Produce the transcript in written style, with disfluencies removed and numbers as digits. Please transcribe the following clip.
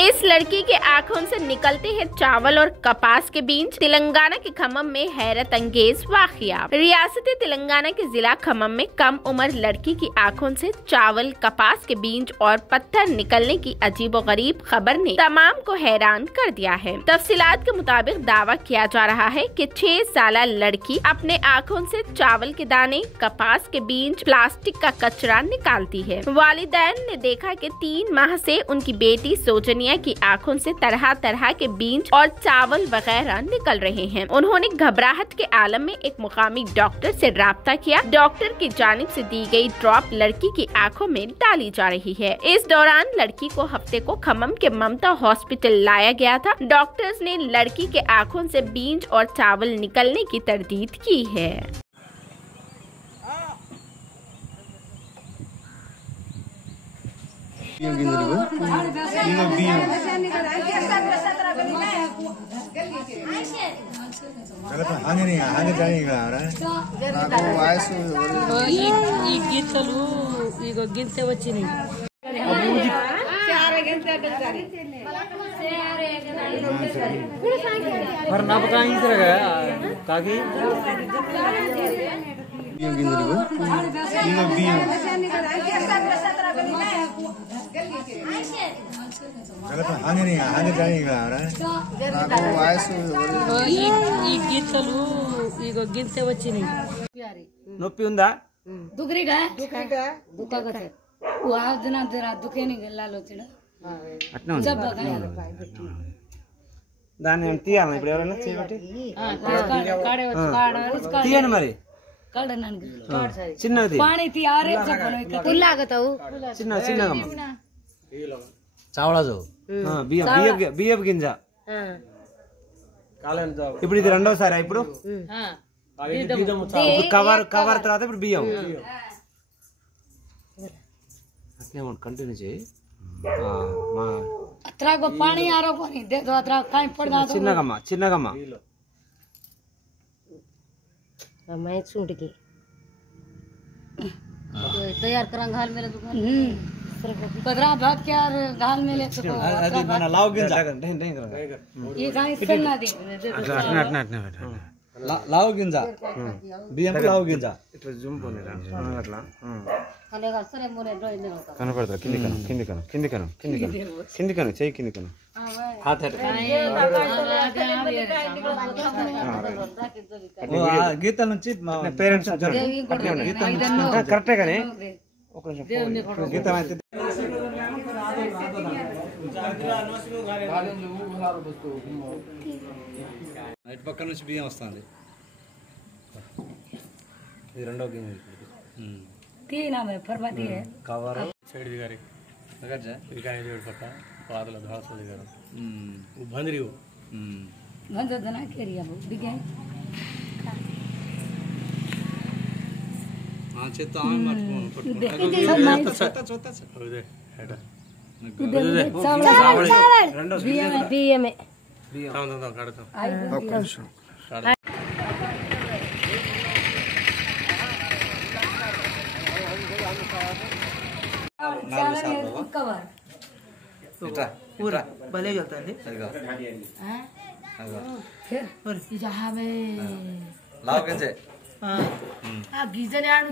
इस लड़की के आंखों से निकलते हैं चावल और कपास के बीज। तेलंगाना के खम्मम में हैरत अंगेज वाकया। रियासत तेलंगाना के जिला खम्मम में कम उम्र लड़की की आंखों से चावल, कपास के बीज और पत्थर निकलने की अजीबोगरीब खबर ने तमाम को हैरान कर दिया है। तफसीलात के मुताबिक दावा किया जा रहा है कि 6 साल लड़की अपने आंखों से चावल के दाने, कपास के बीज, प्लास्टिक का कचरा निकालती है। वालिदैन ने देखा कि 3 माह से उनकी बेटी सोजनिया की आंखों से तरह तरह के बीज और चावल वगैरह निकल रहे हैं। उन्होंने घबराहट के आलम में एक मुकामी डॉक्टर से राब्ता किया। डॉक्टर की जानिब से दी गई ड्रॉप लड़की की आंखों में डाली जा रही है। इस दौरान लड़की को हफ्ते को खम्मम के ममता हॉस्पिटल लाया गया था। डॉक्टर्स ने लड़की के आंखों से बीज और चावल निकलने की तरदीद की है। ఈ గీతలు ఇగో గింతే వచ్చినాయి మరి నా పక్కన ఇతరగా కాకి ఈ గీతలు ఇగో గింతే వచ్చినాయి నొప్పి ఉందా दुखरेगा दुखागत वो आज दिन तेरा दुखे नहीं लाल होतीड़ा जब దాన్ని తీయాలి ఇప్పుడు ఎవరైనా చేయబట్టి తీయండి మరి చిన్నది पानी तियारे पुल्लागताऊ చిన్న చిన్నగా చావడా బియ్యపు గింజ ఇప్పుడు ఇది రెండోసారి ఇప్పుడు కవర్ తర్వాత ఇప్పుడు బియ్యం అట్లే కంటిన్యూ చేయి అత్రాగో పానీ ఆరో పానీ దే దో అత్రా కాయి పడగా చిన్నగమ్మ मैं सूट की तैयार करा घाल मेरे दुकान कदरा भाग के यार घाल में ले सको అది మన లావ్ గింజ ये गाय सन्ना दी లావ్ గింజ బియ్యం లావ్ గింజ ఇట్లా జూమ్ పోనేరా అట్లా खानेगा सरे मोरे ड्राइंग नहीं होता కనపడతా కింది కను చేయి కింది కను हाथ हट గీతల నుంచి పేరెంట్స్ కరెక్టే కానీ ఒక నిమిషం గీతం అయితే ఇటు పక్క నుంచి బియ్యం వస్తుంది ఇది రెండో గిన్నె तीन हमें फरमाती है कवर साइड दिगारी अगर जा दिखाई दे पक्का पादला धास दिगार वो बंदरी हो गंजा जना केरिया वो दिखे हां చేత ఆమె పట్టుకో చోతా అదే హెడ चावल రెండో बीए में తాం కడతాం ఒక్క నిమిషం कवर ఇట్రా पूरा भले चलता फिर जहाँ में లావ్ గింజే गीजर आने